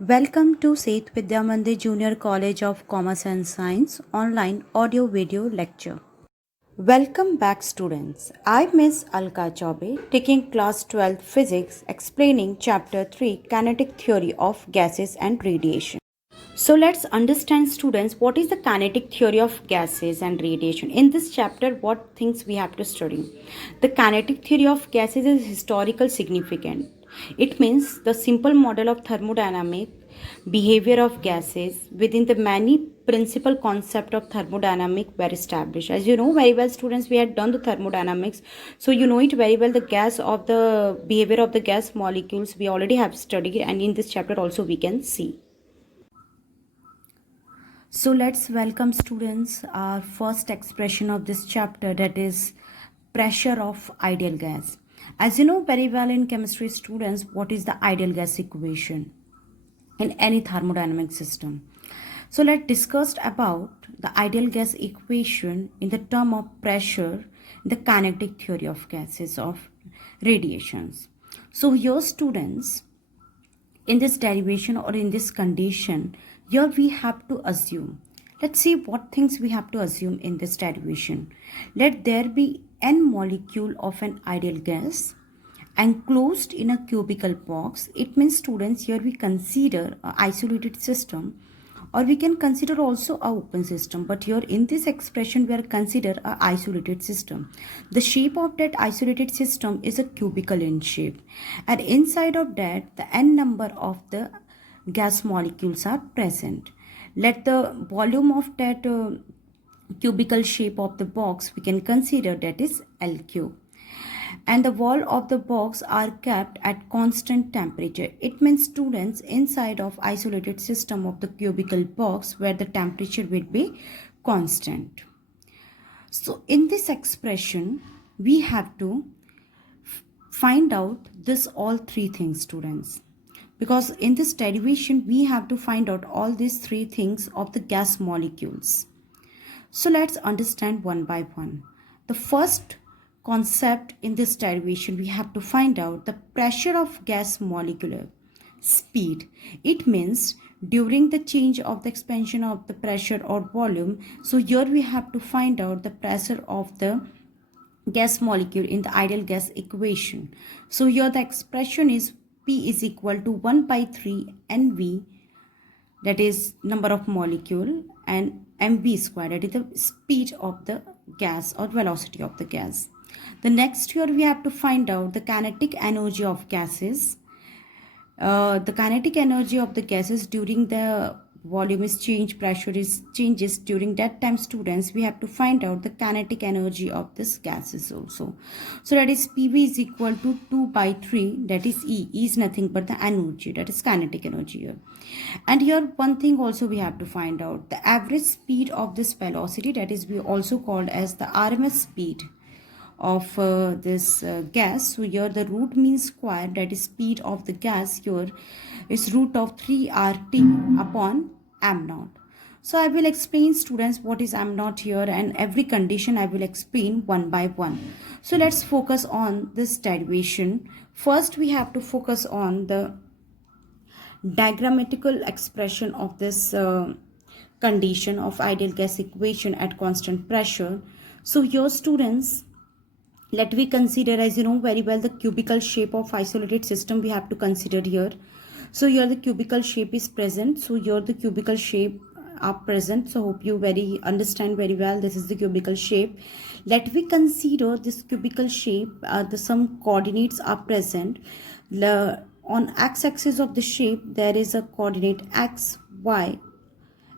Welcome to Seth Vidya Mandir Junior College of Commerce and Science online audio video lecture. Welcome back students. I Miss Alka Chaube taking class 12 physics explaining chapter 3 kinetic theory of gases and radiation. So let's understand students what is the kinetic theory of gases and radiation. In this chapter what things we have to study. The kinetic theory of gases is historical significant. It means the simple model of thermodynamic behavior of gases within the many principal concept of thermodynamic were established. As you know very well students, we had done the thermodynamics, so you know it very well. The gas of the behavior of the gas molecules we already have studied, and in this chapter also we can see. So let's welcome students our first expression of this chapter, that is pressure of ideal gas. As you know very well in chemistry students, what is the ideal gas equation in any thermodynamic system. So let's discuss about the ideal gas equation in the term of pressure in the kinetic theory of gases of radiations. So here students, in this derivation or in this condition, here we have to assume, let's see what things we have to assume in this derivation. Let there be n molecule of an ideal gas enclosed in a cubical box. It means students, here we consider an isolated system, or we can consider also a open system, but here in this expression we are consider a isolated system. The shape of that isolated system is a cubical in shape, and inside of that the n number of the gas molecules are present. Let the volume of that cubical shape of the box we can consider that is LQ, and the wall of the box are kept at constant temperature. It means students, inside of isolated system of the cubical box where the temperature will be constant. So in this expression we have to find out this all three things students, because in this derivation we have to find out all these three things of the gas molecules. So let's understand one by one. The first concept in this derivation, we have to find out the pressure of gas molecular speed. It means during the change of the expansion of the pressure or volume. So here we have to find out the pressure of the gas molecule in the ideal gas equation. So here the expression is P is equal to 1 by 3 NV, that is number of molecule, and mv square, that is the speed of the gas or velocity of the gas. The next here we have to find out the kinetic energy of gases. The kinetic energy of the gases during the volume is change, pressure is changes, during that time students we have to find out the kinetic energy of this gases also. So that is PV is equal to 2 by 3, that is E is nothing but the energy, that is kinetic energy here. And here one thing also we have to find out the average speed of this velocity, that is we also called as the RMS speed of this gas. So here the root mean square, that is speed of the gas here is root of 3 RT upon m naught. So I will explain students what is m naught here, and every condition I will explain one by one. So let's focus on this derivation. First we have to focus on the diagrammatical expression of this condition of ideal gas equation at constant pressure. So here students, let we consider, as you know very well, the cubical shape of isolated system we have to consider here. So here the cubical shape is present. So here the cubical shape are present. So hope you very understand very well. This is the cubical shape. Let we consider this cubical shape. Some coordinates are present. On x-axis of the shape there is a coordinate x, y,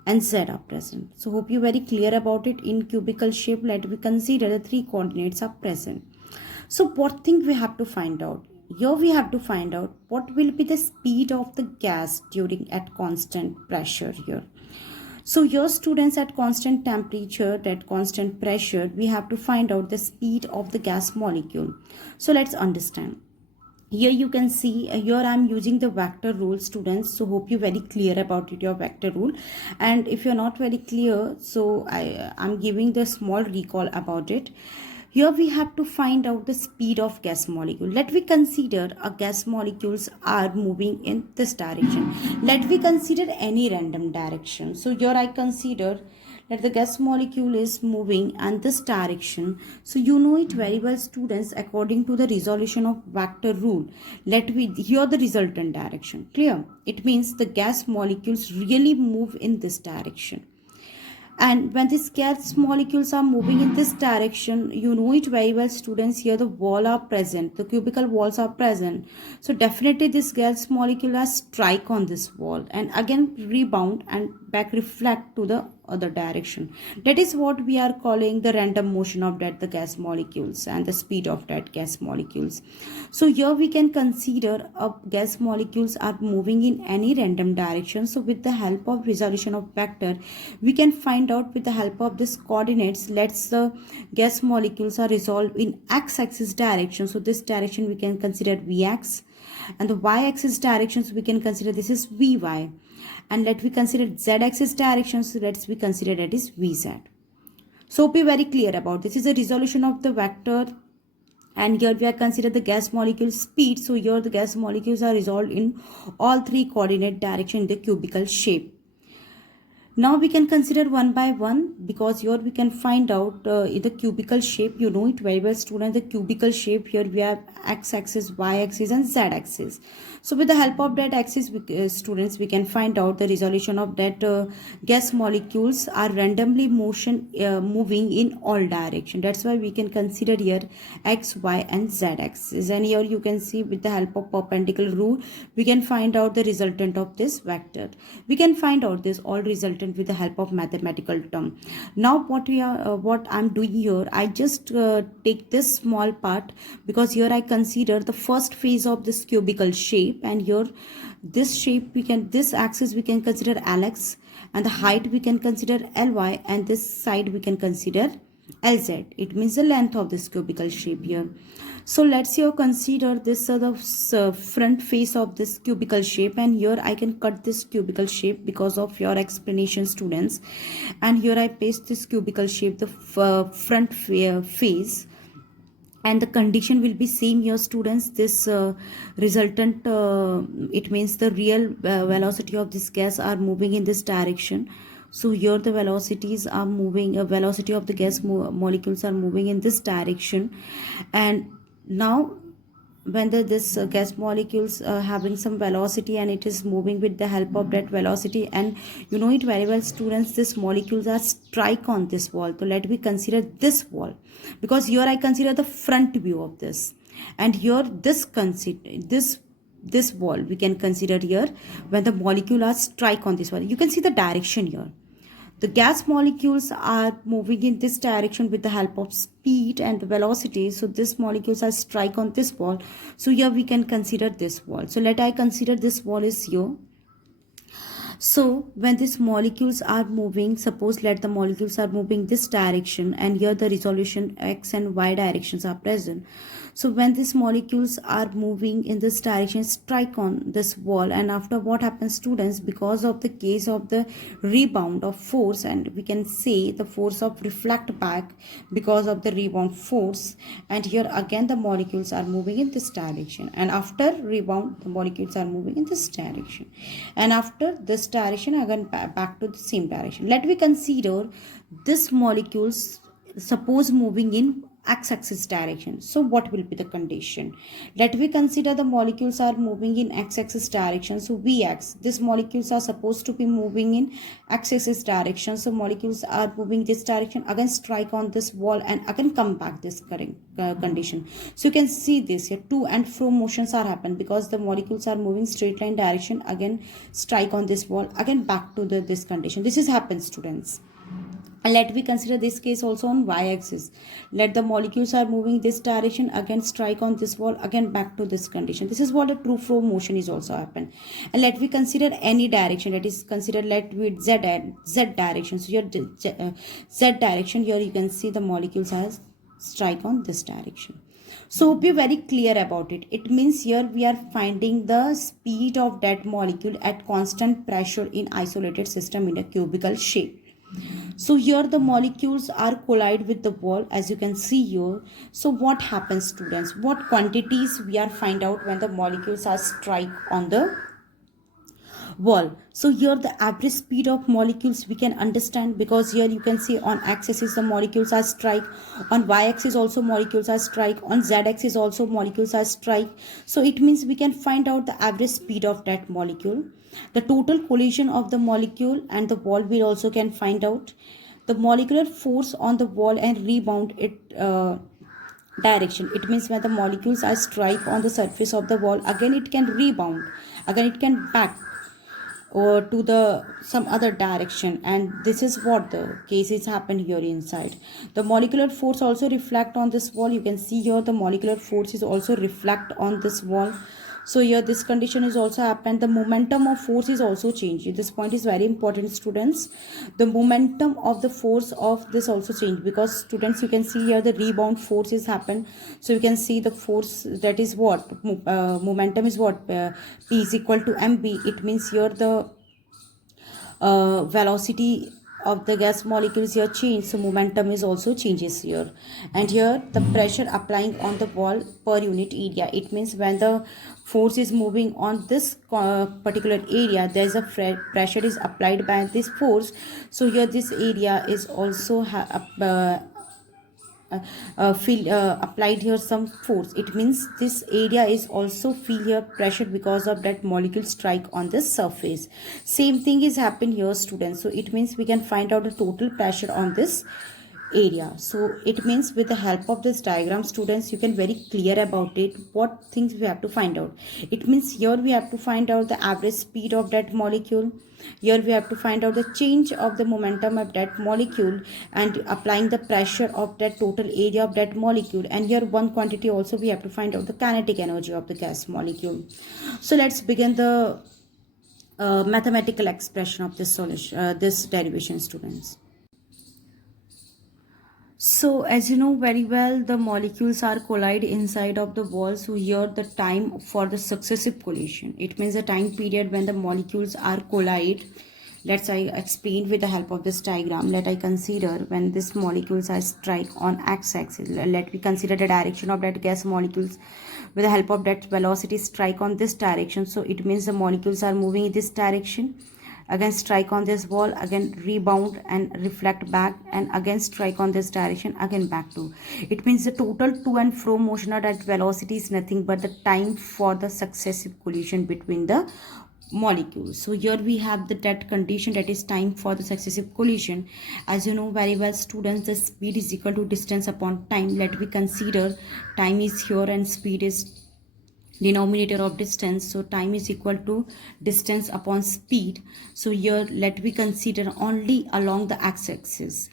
and z are present. So hope you very clear about it. In cubical shape, let we consider the three coordinates are present. So what thing we have to find out? Here we have to find out what will be the speed of the gas during at constant pressure here. So here students, at constant temperature, at constant pressure, we have to find out the speed of the gas molecule. So let's understand. Here you can see, here I am using the vector rule students. So hope you very clear about it, your vector rule. And if you're not very clear, so I'm giving the small recall about it. Here we have to find out the speed of gas molecule. Let we consider a gas molecules are moving in this direction. Let we consider any random direction. So here I consider that the gas molecule is moving in this direction. So you know it very well, students, according to the resolution of vector rule. Let we here the resultant direction. Clear? It means the gas molecules really move in this direction. And when these gas molecules are moving in this direction, you know it very well, students, here the wall are present, the cubical walls are present. So definitely this gas molecule has strike on this wall and again rebound and back reflect to the other direction. That is what we are calling the random motion of that the gas molecules and the speed of that gas molecules. So here we can consider gas molecules are moving in any random direction. So with the help of resolution of vector, we can find out with the help of this coordinates. Let's the gas molecules are resolved in x-axis direction. So this direction we can consider Vx, and the y-axis directions we can consider this is Vy, and let we consider z-axis directions. So let's we consider that is Vz. So be very clear about this is a resolution of the vector, and here we are consider the gas molecule speed. So here the gas molecules are resolved in all three coordinate direction in the cubical shape. Now we can consider one by one, because here we can find out in the cubical shape. You know it very well, students, the cubical shape. Here we have x-axis, y-axis and z-axis. So with the help of that axis, students, we can find out the resolution of that gas molecules are randomly moving in all direction. That's why we can consider here x, y and z axis. And here you can see with the help of perpendicular rule, we can find out the resultant of this vector. We can find out this all resultant with the help of mathematical term. Now what I'm doing here, I just take this small part, because here I consider the first phase of this cubical shape, and here this shape this axis we can consider Lx, and the height we can consider Ly, and this side we can consider Lz. It means the length of this cubical shape here. So let's here consider this front face of this cubical shape, and here I can cut this cubical shape because of your explanation, students. And here I paste this cubical shape, the front face, and the condition will be same here, students. This resultant, it means the real velocity of this gas are moving in this direction. So here the velocities are moving, velocity of the gas molecules are moving in this direction. And now when this gas molecules having some velocity, and it is moving with the help of that velocity, and you know it very well, students, this molecules are strike on this wall. So let me consider this wall, because here I consider the front view of this, and here this wall we can consider here when the molecule are strike on this wall. You can see the direction here. The gas molecules are moving in this direction with the help of speed and the velocity. So these molecules are strike on this wall. So here we can consider this wall. So let I consider this wall is here. So when these molecules are moving, suppose let the molecules are moving this direction, and here the resolution x and y directions are present. So when these molecules are moving in this direction, strike on this wall, and after what happens, students, because of the case of the rebound of force, and we can say the force of reflect back because of the rebound force, and here again the molecules are moving in this direction, and after rebound the molecules are moving in this direction, and after this direction again back to the same direction. Let me consider this molecules suppose moving in x-axis direction. So what will be the condition? Let we consider the molecules are moving in x-axis direction. So Vx, these molecules are supposed to be moving in x-axis direction. So molecules are moving this direction, again strike on this wall, and again come back this current condition. So you can see this here, to and fro motions are happen, because the molecules are moving straight line direction, again strike on this wall, again back to this condition. This is happens, students. And let we consider this case also on y-axis. Let the molecules are moving this direction, again strike on this wall, again back to this condition. This is what a true flow motion is also happen. And let we consider any direction, that is consider let with z direction. So your z direction, here you can see the molecules has strike on this direction. So be very clear about it. It means here we are finding the speed of that molecule at constant pressure in isolated system in a cubical shape. So here the molecules are collide with the wall, as you can see here. So what happens, students? What quantities we are find out when the molecules are strike on the wall? So here the average speed of molecules we can understand, because here you can see on x-axis the molecules are strike, on y-axis also molecules are strike, on z-axis also molecules are strike. So it means we can find out the average speed of that molecule. The total collision of the molecule and the wall we also can find out. The molecular force on the wall and rebound it direction. It means when the molecules are strike on the surface of the wall, again it can rebound, again it can back or to the some other direction, and this is what the case is happened here inside. The molecular force also reflect on this wall. You can see here the molecular force is also reflect on this wall. So here this condition is also happened. The momentum of force is also changed. This point is very important, students. The momentum of the force of this also changed, because students, you can see here the rebound force is happened. So you can see the force, that is what momentum is what P is equal to mb. It means here the velocity of the gas molecules here change, so momentum is also changes here. And here the pressure applying on the wall per unit area. It means when the force is moving on this particular area, there is a pressure is applied by this force. So here this area is also applied here some force. It means this area is also feel here pressure because of that molecule strike on this surface. Same thing is happen here, students. So it means we can find out the total pressure on this area. So it means with the help of this diagram, students, you can very clear about it what things we have to find out. It means here we have to find out the average speed of that molecule. Here we have to find out the change of the momentum of that molecule and applying the pressure of that total area of that molecule. And here one quantity also we have to find out the kinetic energy of the gas molecule. So let's begin the mathematical expression of this solution, this derivation, students. So as you know very well, the molecules are collide inside of the wall. So here the time for the successive collision, it means the time period when the molecules are collide. Let's I explain with the help of this diagram. Let I consider when these molecules are strike on x-axis. Let me consider the direction of that gas molecules with the help of that velocity strike on this direction. So it means the molecules are moving in this direction, again strike on this wall, again rebound and reflect back, and again strike on this direction, again back to. It means the total to and fro motion at that velocity is nothing but the time for the successive collision between the molecules. So here we have the that condition, that is time for the successive collision. As you know very well, students, the speed is equal to distance upon time. Let me consider time is here and speed is denominator of distance. So time is equal to distance upon speed. So here let me consider only along the x-axis.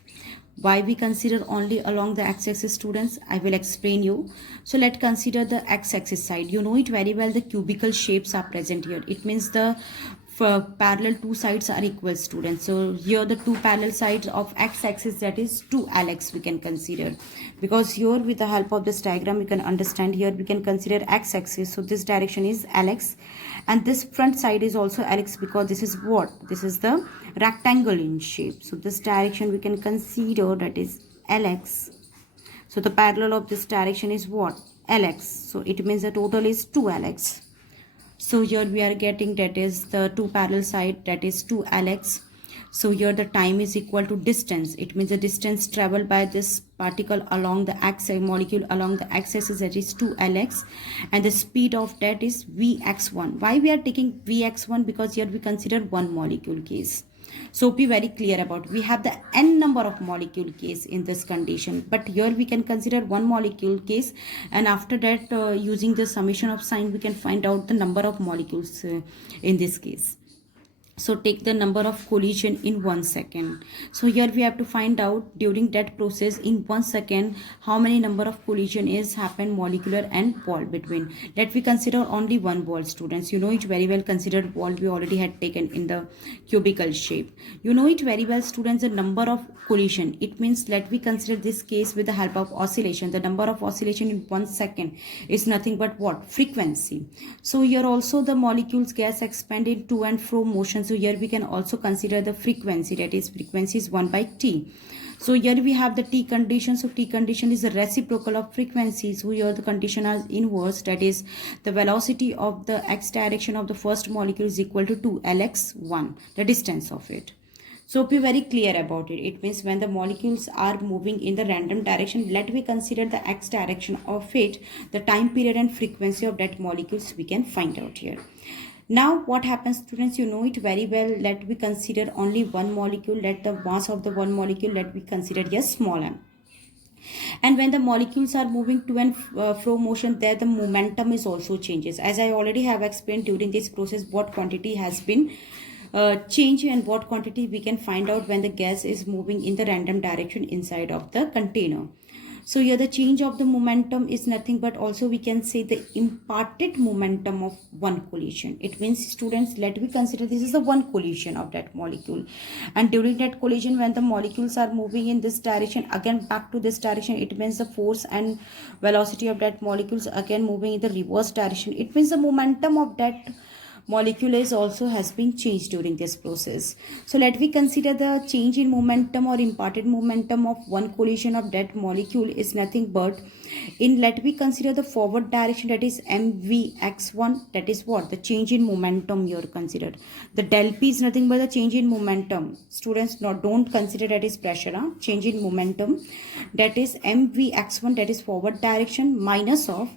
Why we consider only along the x-axis, students? I will explain you. So let's consider the x-axis side. You know it very well, the cubical shapes are present here. It means the parallel two sides are equal, students. So here the two parallel sides of x-axis, that is 2lx we can consider, because here with the help of this diagram we can understand. Here we can consider x-axis, so this direction is lx, and this front side is also lx, because this is what, this is the rectangle in shape. So this direction we can consider, that is lx. So the parallel of this direction is what, lx. So it means the total is 2lx. So here we are getting, that is the two parallel side, that is 2lx. So here the time is equal to distance. It means the distance traveled by this particle along the molecule along the x-axis, that is 2lx, and the speed of that is vx1. Why we are taking vx1? Because here we consider one molecule case. So be very clear about, we have the n number of molecule case in this condition, but here we can consider one molecule case, and after that using the summation of sign we can find out the number of molecules in this case. So take the number of collision in 1 second. So here we have to find out during that process in 1 second how many number of collision is happen molecular and wall between. Let we consider only one wall, students. You know it very well, considered wall we already had taken in the cubical shape. You know it very well, students, the number of collision. It means let we consider this case with the help of oscillation. The number of oscillation in 1 second is nothing but what, frequency. So here also the molecules gas expand in to and fro motions So here we can also consider the frequency, that is frequency is 1 by t. So here we have the t condition. So t condition is the reciprocal of frequency. So here the condition is inverse, that is the velocity of the x direction of the first molecule is equal to 2lx1, the distance of it. So be very clear about it. It means when the molecules are moving in the random direction, let me consider the x direction of it, the time period and frequency of that molecules we can find out here. Now what happens, students, you know it very well. Let me consider only one molecule. Let the mass of the one molecule, let me consider here small m. And when the molecules are moving to and fro motion, there the momentum is also changes. As I already have explained during this process, what quantity has been change and what quantity we can find out when the gas is moving in the random direction inside of the container. So here the change of the momentum is nothing but also we can say the imparted momentum of one collision. It means, students, let me consider this is the one collision of that molecule, and during that collision when the molecules are moving in this direction again back to this direction, it means the force and velocity of that molecules again moving in the reverse direction. It means the momentum of that molecule is also has been changed during this process. So let me consider the change in momentum or imparted momentum of one collision of that molecule is nothing but in, let me consider the forward direction, that is mvx1, that is what the change in momentum you are considered. The del p is nothing but the change in momentum. Students, not don't consider that is pressure, change in momentum, that is mvx1, that is forward direction, minus of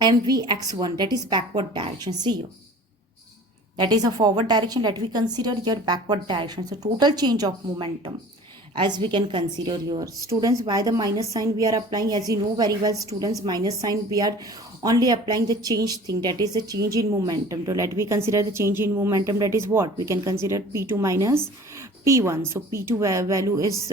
mvx1, that is backward direction. See here, that is a forward direction. Let me consider here backward direction. So total change of momentum as we can consider here. Students, why the minus sign we are applying? As you know very well, students, minus sign we are only applying the change thing, that is the change in momentum. So let me consider the change in momentum, that is what we can consider p2 minus p1. So p2 value is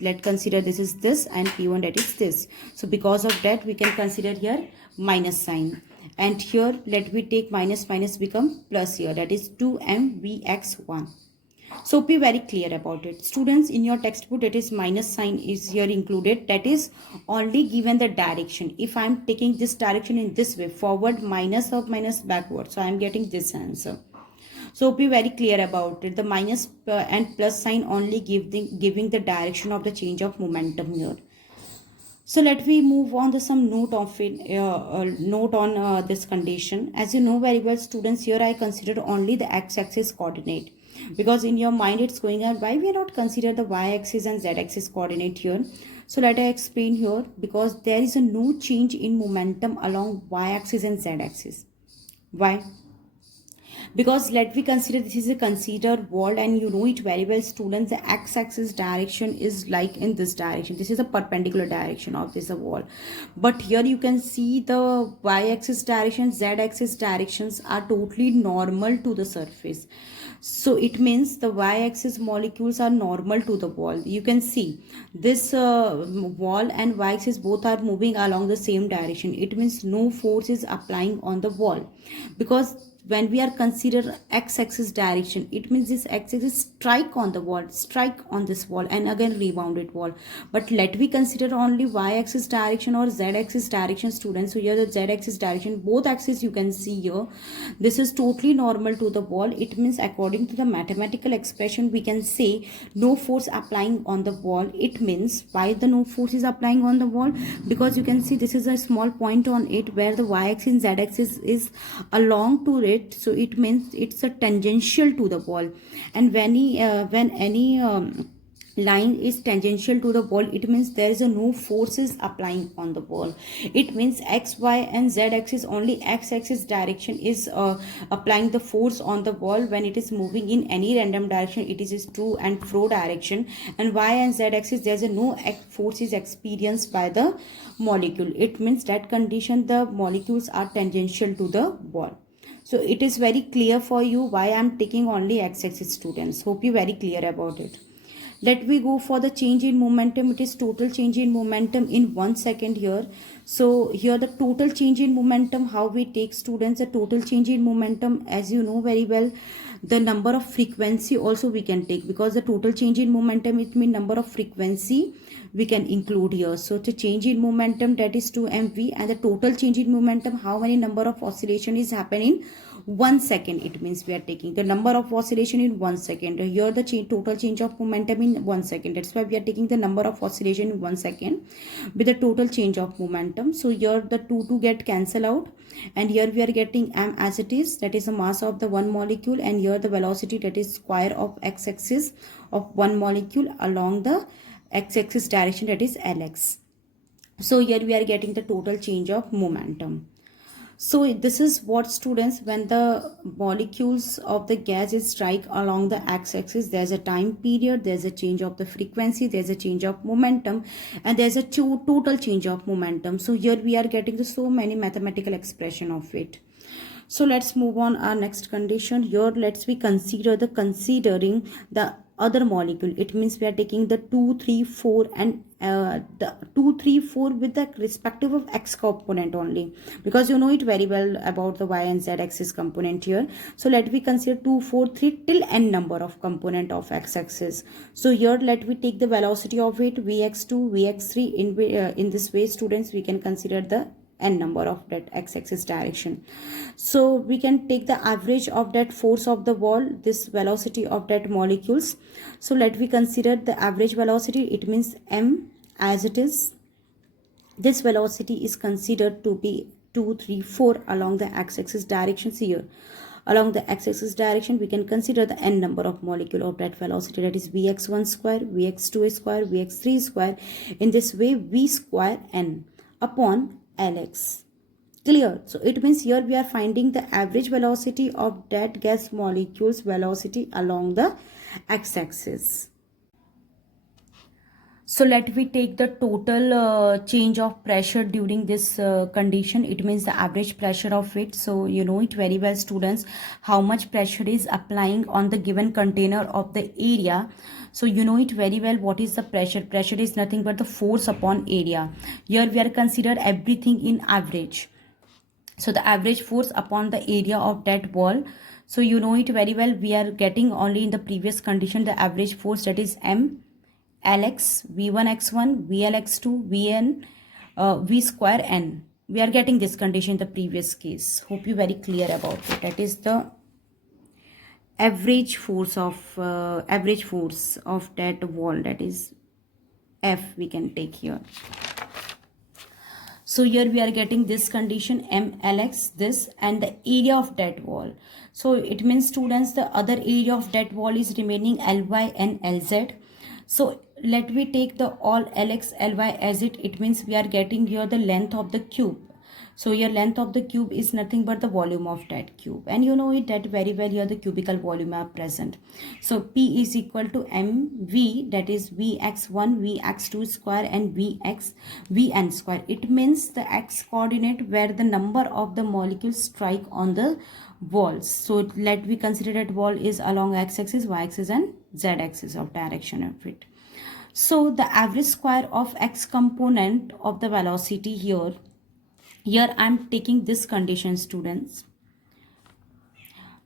let's consider this is this, and p1 that is this. So because of that we can consider here minus sign, and here let me take minus minus become plus here, that is 2mvx1. So be very clear about it. Students, in your textbook that is minus sign is here included, that is only given the direction. If I am taking this direction in this way, forward minus of minus backward, so I am getting this answer. So be very clear about it. The minus and plus sign only giving the direction of the change of momentum here. So let me move on to some note of it, note on this condition. As you know very well, students, here I consider only the x-axis coordinate, because in your mind it's going on why we are not consider the y-axis and z-axis coordinate here. So let I explain here, because there is a no change in momentum along y-axis and z-axis. Why? Because let me consider this is a considered wall, and you know it very well, students, the x-axis direction is like in this direction. This is a perpendicular direction of this wall, but here you can see the y-axis direction, z-axis directions are totally normal to the surface. So it means the y-axis molecules are normal to the wall. You can see this wall and y-axis both are moving along the same direction. It means no force is applying on the wall, because when we are consider x-axis direction, it means this x-axis strike on the wall, strike on this wall and again rebounded wall. But let me consider only y-axis direction or z-axis direction, students. So here the z-axis direction, both axes you can see here, this is totally normal to the wall. It means according to the mathematical expression we can say no force applying on the wall. It means why the no force is applying on the wall, because you can see this is a small point on it where the y-axis and z-axis is along to it. So it means it's a tangential to the wall, and when any line is tangential to the wall, it means there is a no forces applying on the wall. It means x, y and z axis, only x axis direction is applying the force on the wall. When it is moving in any random direction, it is to and fro direction, and y and z axis there's a no force is experienced by the molecule. It means that condition the molecules are tangential to the wall. So it is very clear for you why I am taking only x-axis, students. Hope you very clear about it. Let me go for the change in momentum. It is total change in momentum in 1 second here. So here the total change in momentum, how we take, students, a total change in momentum, as you know very well, the number of frequency also we can take, because the total change in momentum, it means number of frequency we can include here. So the change in momentum, that is 2mv, and the total change in momentum, how many number of oscillation is happening 1 second, it means we are taking the number of oscillation in 1 second. Here the total change of momentum in 1 second. That's why we are taking the number of oscillation in 1 second with the total change of momentum. So here the two get cancel out, and here we are getting m as it is, that is the mass of the one molecule, and here the velocity, that is square of x-axis of one molecule along the x-axis direction, that is lx. So here we are getting the total change of momentum. So this is what, students, when the molecules of the gas is strike along the x-axis, there's a time period, there's a change of the frequency, there's a change of momentum, and there's a total change of momentum. So here we are getting so many mathematical expression of it. So let's move on our next condition. Here let's we considering the other molecule. It means we are taking the 2, 3, 4 and the 2, 3, 4 with the respective of x component only, because you know it very well about the y and z axis component here. So let we consider 2, 4, 3 till n number of component of x axis. So here let we take the velocity of it, vx2, vx3. In this way, students, we can consider the n number of that x-axis direction. So we can take the average of that force of the wall, this velocity of that molecules. So let we consider the average velocity. It means m as it is. This velocity is considered to be 2, 3, 4 along the x-axis directions here. Along the x-axis direction, we can consider the n number of molecule of that velocity, that is vx1 square, vx2 square, vx3 square. In this way, v square n upon lx. Clear? So it means here we are finding the average velocity of that gas molecule's velocity along the x-axis. So let we take the total change of pressure during this condition. It means the average pressure of it. So you know it very well, students, how much pressure is applying on the given container of the area. So you know it very well what is the pressure. Pressure is nothing but the force upon area. Here we are consider everything in average. So the average force upon the area of that wall. So you know it very well, we are getting only in the previous condition the average force, that is m lx, v1 x1, vl x2, vn, v square n. We are getting this condition in the previous case. Hope you very clear about it. That is the average force of that wall, that is f, we can take here. So here we are getting this condition m lx, this, and the area of that wall. So it means, students, the other area of that wall is remaining ly and lz. So let we take the all lx ly as it means we are getting here the length of the cube. So here length of the cube is nothing but the volume of that cube, and you know it that very well, here the cubical volume are present. So P is equal to mv, that is vx1, vx2 square and vn square. It means the x coordinate where the number of the molecules strike on the walls. So let we consider that wall is along x-axis, y-axis and z-axis of direction of it. So the average square of x component of the velocity here I am taking this condition, students.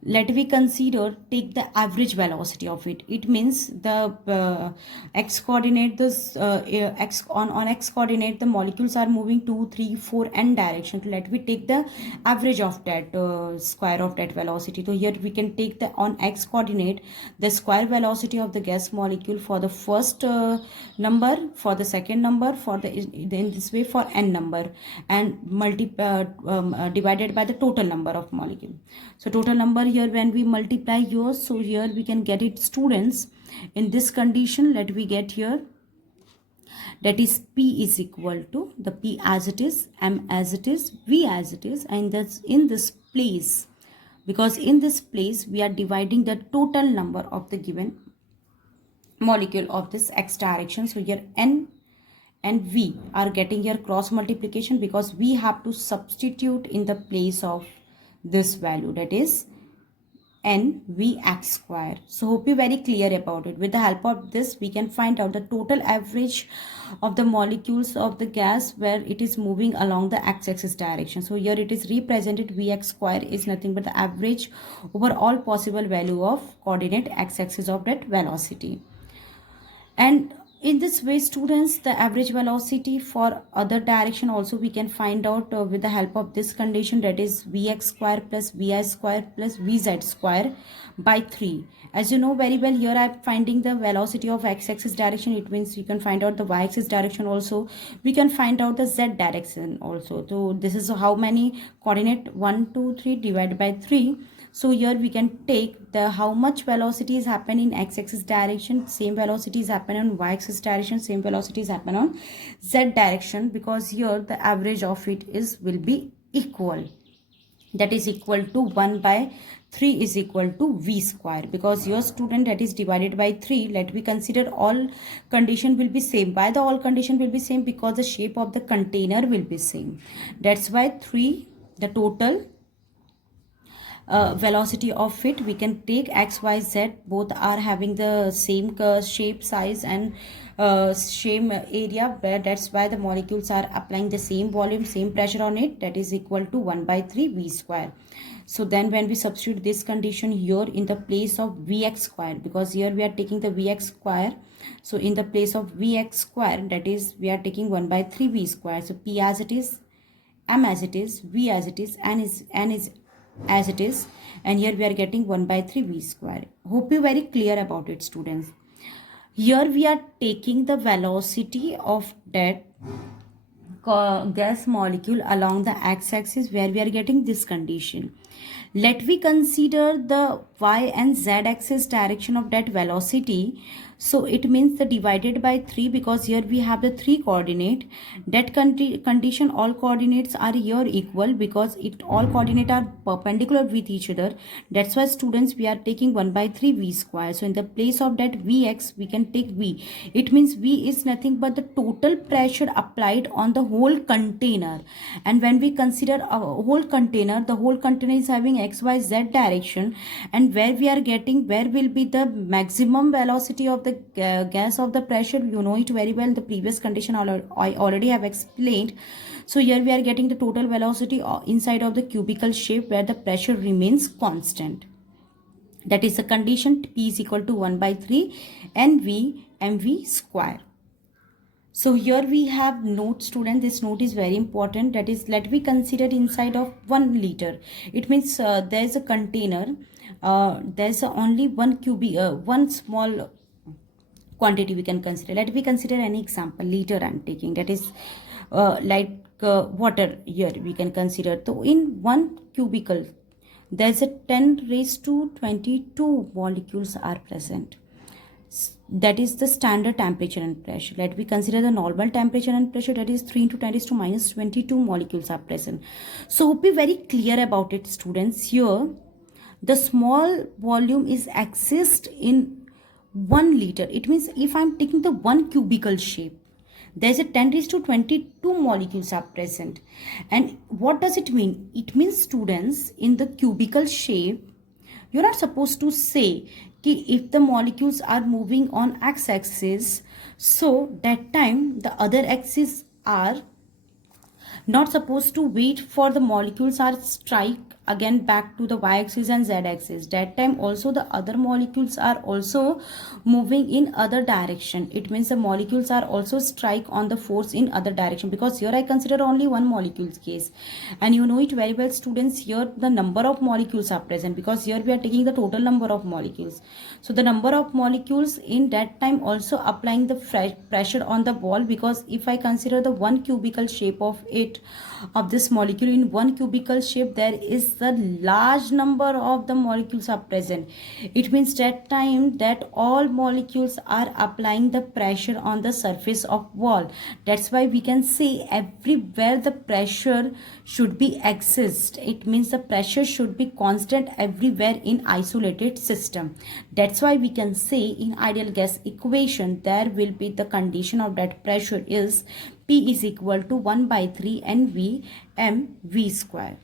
Let we consider take the average velocity of it. It means the x coordinate, this x on x coordinate the molecules are moving 2, 3, 4 n direction. So let we take the average of that square of that velocity. So here we can take the on x coordinate the square velocity of the gas molecule for the first number, for the second number, for the in this way for n number, and divided by the total number of molecule. So total number here when we multiply yours, so here we can get it, students, in this condition. Let we get here, that is P is equal to the P as it is, M as it is, V as it is, and that's in this place, because in this place we are dividing the total number of the given molecule of this x direction. So here N and V are getting here cross multiplication, because we have to substitute in the place of this value, that is nvx square. So hope you very clear about it. With the help of this, we can find out the total average of the molecules of the gas where it is moving along the x-axis direction. So here it is represented, vx square is nothing but the average over all possible value of coordinate x-axis of that velocity. And In this way, students, the average velocity for other direction also we can find out with the help of this condition, that is vx square plus vi square plus vz square by 3. As you know very well, here I am finding the velocity of x-axis direction. It means you can find out the y-axis direction also. We can find out the z direction also. So this is how many coordinate 1, 2, 3 divided by 3. So here we can take the how much velocity is happen in x-axis direction, same velocities happen on y-axis direction, same velocities happen on z direction, because here the average of it is will be equal. That is equal to 1 by 3 is equal to v square, because your student, that is divided by 3. Let me consider all condition will be same. Why the all condition will be same? Because the shape of the container will be same. That's why 3, the total velocity of it, we can take x, y, z, both are having the same shape, size and same area, where that's why the molecules are applying the same volume, same pressure on it. That is equal to 1 by 3 v square. So then when we substitute this condition here in the place of vx square, because here we are taking the vx square, so in the place of vx square, that is we are taking 1 by 3 v square. So p as it is, m as it is, v as it is, n is as it is, and here we are getting 1 by 3 v square. Hope you very clear about it, students. Here we are taking the velocity of that gas molecule along the x-axis, where we are getting this condition. Let we consider the y and z axis direction of that velocity. So it means the divided by 3, because here we have the 3 coordinate. That condition, all coordinates are here equal, because it all coordinate are perpendicular with each other. That's why, students, we are taking 1 by 3 v square. So in the place of that vx, we can take v. It means v is nothing but the total pressure applied on the whole container. And when we consider a whole container, the whole container is having x, y, z direction, and where we are getting, where will be the maximum velocity of the gas of the pressure, you know it very well. The previous condition I already have explained. So here we are getting the total velocity inside of the cubical shape, where the pressure remains constant. That is the condition P is equal to 1 by 3 NV mv square. So here we have note, student. This note is very important. That is, let we consider inside of 1 liter. It means there is a container. There is only one small quantity we can consider. Let me consider any example. Liter I am taking. That is water. Here we can consider. So in 1 cubicle, there is a 10 raised to 22 molecules are present. That is the standard temperature and pressure. Let me consider the normal temperature and pressure, that is 3 into 10 raised to minus 22 molecules are present. So be very clear about it, students. Here the small volume is exist in 1 liter. It means if I am taking the 1 cubical shape, there is a 10 raised to 22 molecules are present. And what does it mean? It means, students, in the cubical shape, you're not supposed to say if the molecules are moving on x-axis, so that time the other axis are not supposed to wait for the molecules are strike again back to the y-axis and z-axis. That time also the other molecules are also moving in other direction. It means the molecules are also strike on the force in other direction, because here I consider only one molecule's case, and you know it very well, students. Here the number of molecules are present, because here we are taking the total number of molecules. So the number of molecules in that time also applying the pressure on the wall, because if I consider the 1 cubical shape of this molecule, in 1 cubical shape there is the large number of the molecules are present. It means that time that all molecules are applying the pressure on the surface of wall. That's why we can say everywhere the pressure should be exist. It means the pressure should be constant everywhere in isolated system. That's why we can say in ideal gas equation there will be the condition of that pressure is P is equal to 1 by 3 NV mv square.